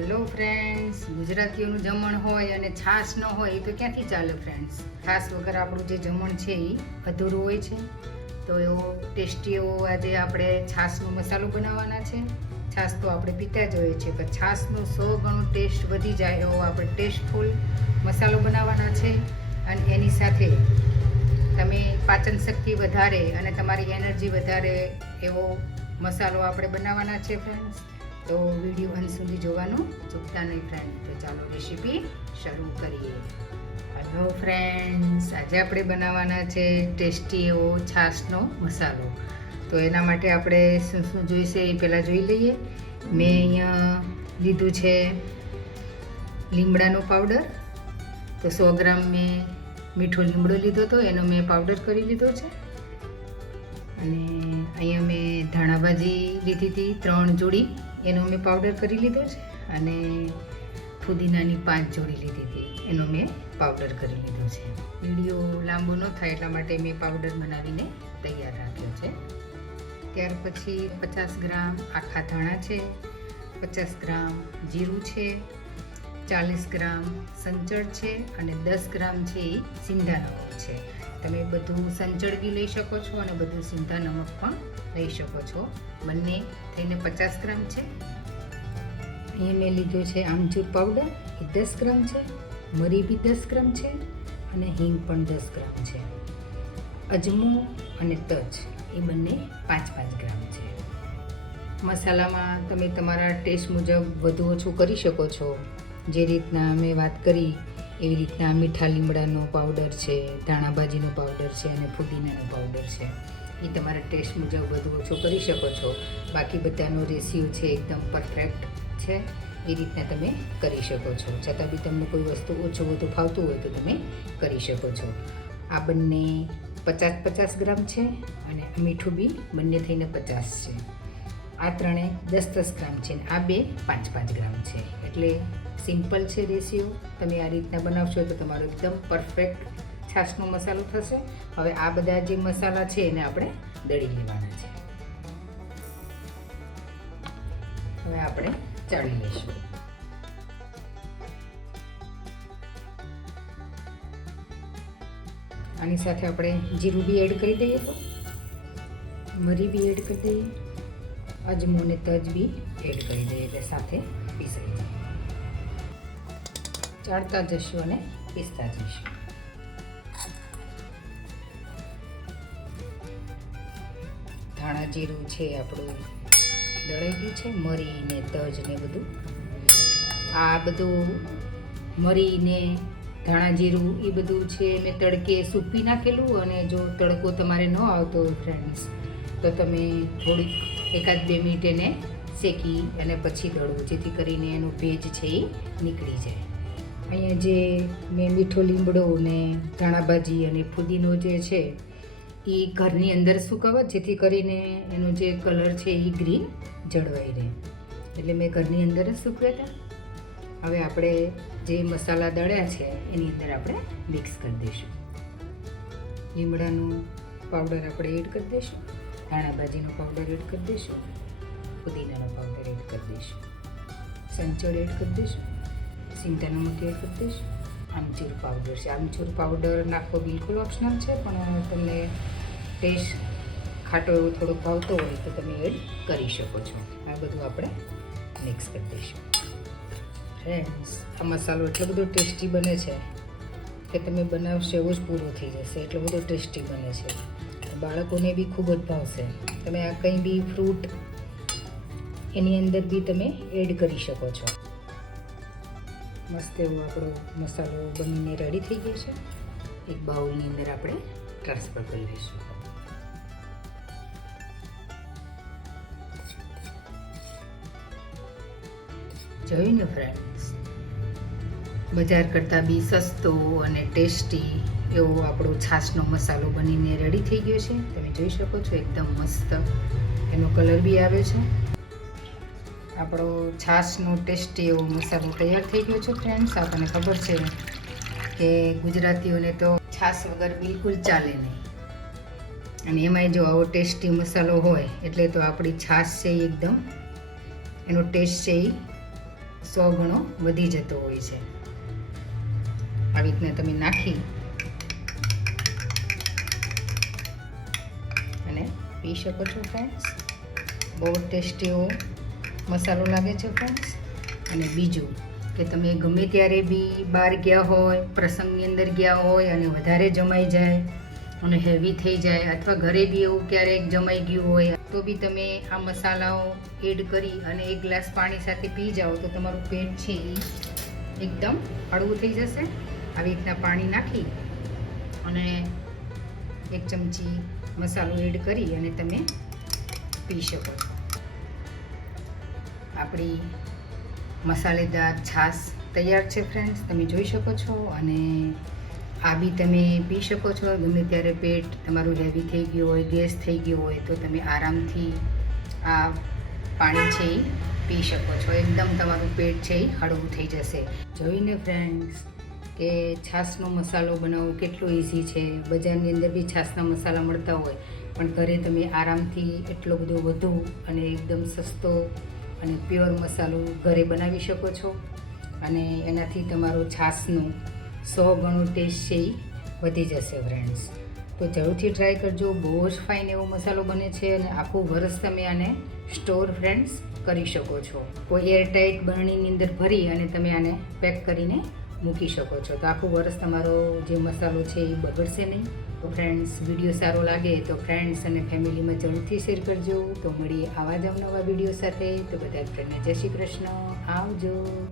Hello friends, ગુજરાતીઓનું જમણ હોય અને છાશ ન હોય એ તો ક્યાંથી ચાલે ફ્રેન્ડ્સ. છાશ વગર આપણું જે જમણ છે એ અધૂરું હોય છે. તો એવો ટેસ્ટી એવો આજે આપણે છાશનો મસાલો બનાવવાના છે. છાશ તો આપણે પીતા જ હોઈએ છીએ, પણ છાશનો 100 ગણો ટેસ્ટ વધી જાય એવો આપણે ટેસ્ટફુલ મસાલો બનાવવાના છે. અને એની સાથે તમે પાચન શક્તિ વધારે અને તમારી એનર્જી વધારે એવો મસાલો આપણે બનાવવાના છે ફ્રેન્ડ્સ. તો વિડીયો અંત સુધી જોવાનું ચૂકતા નહીં ફ્રેન્ડ. તો ચાલો રેસીપી શરૂ કરીએ. હેલો ફ્રેન્ડ્સ, આજે આપણે બનાવવાના છે ટેસ્ટી એવો છાશનો મસાલો. તો એના માટે આપણે શું શું જોઈશે એ પહેલાં જોઈ લઈએ. મેં અહીંયા લીધું છે લીમડાનો પાવડર. તો 100 ગ્રામ મેં મીઠો લીમડો લીધો હતો, એનો મેં પાવડર કરી લીધો છે. અને અહીંયા મેં ધાણાભાજી લીધી હતી 3 જોડી, એનો મેં પાવડર કરી લીધો છે. અને ફુદીનાની 5 જોડી લીધી હતી, એનો મેં પાવડર કરી લીધો છે. વિડીયો લાંબો ન થાય એટલા માટે મેં પાવડર બનાવીને તૈયાર રાખ્યો છે. ત્યાર પછી 50 ગ્રામ આખા ધાણા છે, 50 ગ્રામ જીરું છે, 40 ગ્રામ સંચળ છે અને 10 ગ્રામ છે એ સિંધા નમક છે. તમે બધું સંચળ બી લઈ શકો છો અને બધું સિંધા નમક પણ લઈ શકો છો. બંને થઈને 50 ગ્રામ છે. અહીંયા મેં લીધો છે આમચૂર પાવડર, એ 10 ગ્રામ છે. મરી બી 10 ગ્રામ છે અને હિંગ પણ 10 ગ્રામ છે. અજમો અને તજ એ બંને 5-5 ગ્રામ છે. મસાલામાં તમે તમારા ટેસ્ટ મુજબ વધુ ઓછું કરી શકો છો. જે રીતના મેં વાત કરી એવી રીતના મીઠા લીમડાનો પાવડર છે, ધાણાભાજીનો પાવડર છે અને ફુદીનાનો પાવડર છે. એ તમારા ટેસ્ટ મુજબ વધુ ઓછો કરી શકો છો. બાકી બધાનો રેશિયો છે એકદમ પરફેક્ટ છે. એ રીતના તમે કરી શકો છો. છતાં બી તમને કોઈ વસ્તુ ઓછું વધુ ફાવતું હોય તો તમે કરી શકો છો. આ બંને 50-50 ગ્રામ છે અને મીઠું બી બંને થઈને 50 છે. આ ત્રણે 10-10 ગ્રામ છે અને આ બે 5-5 ગ્રામ છે. એટલે સિમ્પલ છે રેશિયો. તમે આ રીતના બનાવશો તો તમારો એકદમ પરફેક્ટ છાશનો મસાલો થશે. હવે આ બધા જે મસાલા છે એને આપણે દળી લેવાના છે. હવે આપણે ચાળી લઈશું. આની સાથે આપણે જીરું બી એડ કરી દઈએ, તો મરી બી એડ કરી દઈએ, અજમો ને તજ બી એડ કરી દઈએ, એટલે સાથે પીસાઈ જાય. ચાળતા જશું અને પીસતા જઈશું. ધાણા જીરું છે આપણું દળાઈ ગયું છે. મરી ને તજ ને બધું, આ બધું મરી ને ધાણા જીરું એ બધું છે મેં તડકે સૂકવી નાખેલું. અને જો તડકો તમારે ન આવતો હોય ફ્રેન્ડ્સ તો તમે થોડીક 1-2 મિનિટ એને શેકી અને પછી દળવું, જેથી કરીને એનું ભેજ છે એ નીકળી જાય. અહીંયા જે મેં મીઠો લીમડો ને ધાણાભાજી અને ફુદીનો જે છે એ ઘરની અંદર સુકવવા, જેથી કરીને એનો જે કલર છે એ ગ્રીન જળવાઈ રહે. એટલે મેં ઘરની અંદર જ સૂકવ્યા હતા. હવે આપણે જે મસાલા દળ્યા છે એની અંદર આપણે મિક્સ કરી દઈશું. લીમડાનું પાવડર આપણે એડ કરી દઈશું, ધાણાભાજીનો પાવડર એડ કરી દઈશું, પુદીનાનો પાવડર એડ કરી દઈશું, સંચળ એડ કરી દઈશું, સિંધા નમક એડ કરી દઈશું. આમચૂર પાવડર છે. આમચૂર પાવડર નાખવો બિલકુલ ઓપ્શનલ છે, પણ તમને ટેસ્ટ ખાટો એવો થોડો ભાવતો હોય તો તમે એડ કરી શકો છો. આ બધું આપણે મિક્સ કરી દઈશું. ફ્રેન્ડ્સ, આ મસાલો એટલો બધો ટેસ્ટી બને છે કે તમે બનાવશો એવું જ પૂરો થઈ જશે. એટલો બધો ટેસ્ટી બને છે, બાળકોને બી ખૂબ જ ભાવશે. તમે આ કંઈ બી ફ્રૂટ એની અંદર બી તમે એડ કરી શકો છો. મસ્ત એવો આપણો મસાલો બનીને રેડી થઈ ગયો છે. એક બાઉલની અંદર આપણે ટ્રાન્સફર કરી લઈશું. જોયું ને ફ્રેન્ડ્સ, બજાર કરતાં બી સસ્તો અને ટેસ્ટી એવો આપણો છાશનો મસાલો બનીને રેડી થઈ ગયો છે. તમે જોઈ શકો છો એકદમ મસ્ત એનો કલર બી આવે છે. આપણો છાશનો ટેસ્ટી એવો મસાલો તૈયાર થઈ ગયો છે ફ્રેન્ડ્સ. આપણને ખબર છે કે ગુજરાતીઓને તો છાશ વગર બિલકુલ ચાલે નહીં. અને એમાંય જો આવો ટેસ્ટી મસાલો હોય એટલે તો આપણી છાશ છે એકદમ એનો ટેસ્ટ છે એ 100 ગણો વધી જતો હોય છે. આવી રીતના તમે નાખી અને પી શકો છો ફ્રેન્ડ્સ. બહુ ટેસ્ટી એવો મસાલો લાગે છે ફ્રેન્ડ્સ. અને બીજું કે તમે ગમે ત્યારે બી બહાર ગયા હોય, પ્રસંગની અંદર ગયા હોય અને વધારે જમાઈ જાય અને હેવી થઈ જાય, અથવા ઘરે બી એવું ક્યારેક જમાઈ ગયું હોય તો બી તમે આ મસાલાઓ એડ કરી અને 1 ગ્લાસ પાણી સાથે પી જાઓ તો તમારું પેટ છે એ એકદમ હળવું થઈ જશે. આવી રીતના પાણી નાખી અને 1 ચમચી મસાલો એડ કરી અને તમે પી શકો છો. આપણી મસાલેદાર છાશ તૈયાર છે ફ્રેન્ડ્સ, તમે જોઈ શકો છો. અને આ બી તમે પી શકો છો. ગમે ત્યારે પેટ તમારું હેવી થઈ ગયું હોય, ગેસ થઈ ગયો હોય તો તમે આરામથી આ પાણી છે એ પી શકો છો. એકદમ તમારું પેટ છે એ હળવું થઈ જશે. જોઈને ફ્રેન્ડ્સ કે છાશનો મસાલો બનાવવો કેટલો ઇઝી છે. બજારની અંદર બી છાશના મસાલા મળતા હોય, પણ ઘરે તમે આરામથી એટલો બધો વધુ અને એકદમ સસ્તો અને પ્યોર મસાલો ઘરે બનાવી શકો છો. અને એનાથી તમારો છાશનો 100 ગણો ટેસ્ટ છે એ વધી જશે ફ્રેન્ડ્સ. તો જરૂરથી ટ્રાય કરજો. બહુ જ ફાઇન એવો મસાલો બને છે અને આખું વરસ તમે આને સ્ટોર ફ્રેન્ડ્સ કરી શકો છો. કોઈ એરટાઇટ બરણીની અંદર ભરી અને તમે આને પેક કરીને મૂકી શકો છો. તો આખું વરસ તમારો જે મસાલો છે એ બગડશે નહીં. તો ફ્રેન્ડ્સ, વિડીયો સારો લાગે તો ફ્રેન્ડ્સ અને ફેમિલીમાં જરૂરથી શેર કરજો. તો મળીએ આવા જ અવનવા વિડીયો સાથે. તો બધા ફ્રેન્ડને જય શ્રી કૃષ્ણ. આવજો.